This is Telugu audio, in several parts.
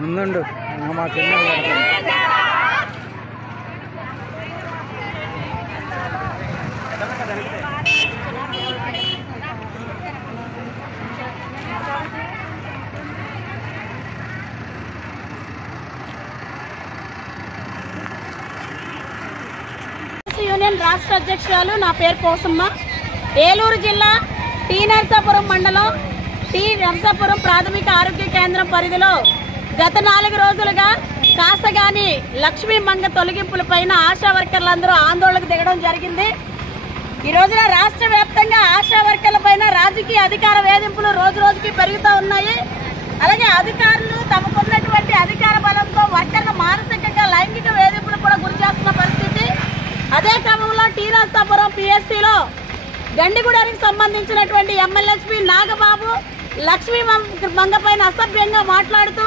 ముందుండు మా చిన్న యూనియన్ రాష్ట్ర అధ్యక్షురాలు. నా పేరు పోసమ్మ. ఏలూరు జిల్లా టీ నరసాపురం మండలం టీ నరసాపురం ప్రాథమిక ఆరోగ్య కేంద్రం పరిధిలో గత 4 రోజులుగా కాసగాని లక్ష్మీ మంగ తొలగింపులపైన ఆశా వర్కర్లందరూ ఆందోళనకు దిగడం జరిగింది. ఈ రోజున రాష్ట్ర వ్యాప్తంగా ఆశా వర్కర్లపైన రాజకీయ అధికార వేధింపులు రోజు రోజుకి పెరుగుతూ ఉన్నాయి. అలాగే అధికారులు తమకున్నటువంటి అధికార బలంతో వర్కర్ల మానసికంగా లైంగిక వేధింపులు కూడా గురి చేస్తున్న పరిస్థితి. అదే క్రమంలో టీ నరసాపురం పిఎస్సిలో గండిగూడానికి సంబంధించినటువంటి ఎమ్మెల్యేస్పీ నాగబాబు లక్ష్మీ మంగ పైన అసభ్యంగా మాట్లాడుతూ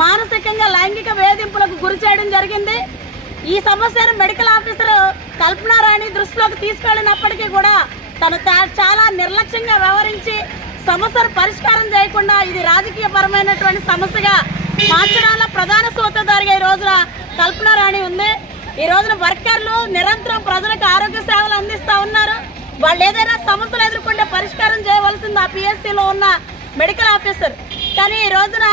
మానసికంగా లైంగిక వేధింపులకు గురి చేయడం జరిగింది. ఈ సమస్యను మెడికల్ ఆఫీసర్ కల్పనారాణి దృష్టిలోకి తీసుకెళ్లినప్పటికీ కూడా తను చాలా నిర్లక్ష్యంగా వ్యవహరించి సమస్యను పరిష్కారం చేయకుండా ఇది రాజకీయ పరమైనటువంటి సమస్యగా మార్చడంలో ప్రధాన సూత్రధారిగా ఈ రోజున కల్పనారాణి ఉంది. ఈ రోజున వర్కర్లు నిరంతరం ప్రజలకు ఆరోగ్య సేవలు అందిస్తా ఉన్నారు. వాళ్ళు ఏదైనా సమస్యలు ఎదుర్కొంటే పరిష్కారం చేయవలసింది ఆ పిఎస్సిలో ఉన్న మెడికల్ ఆఫీసర్. కానీ ఈ రోజున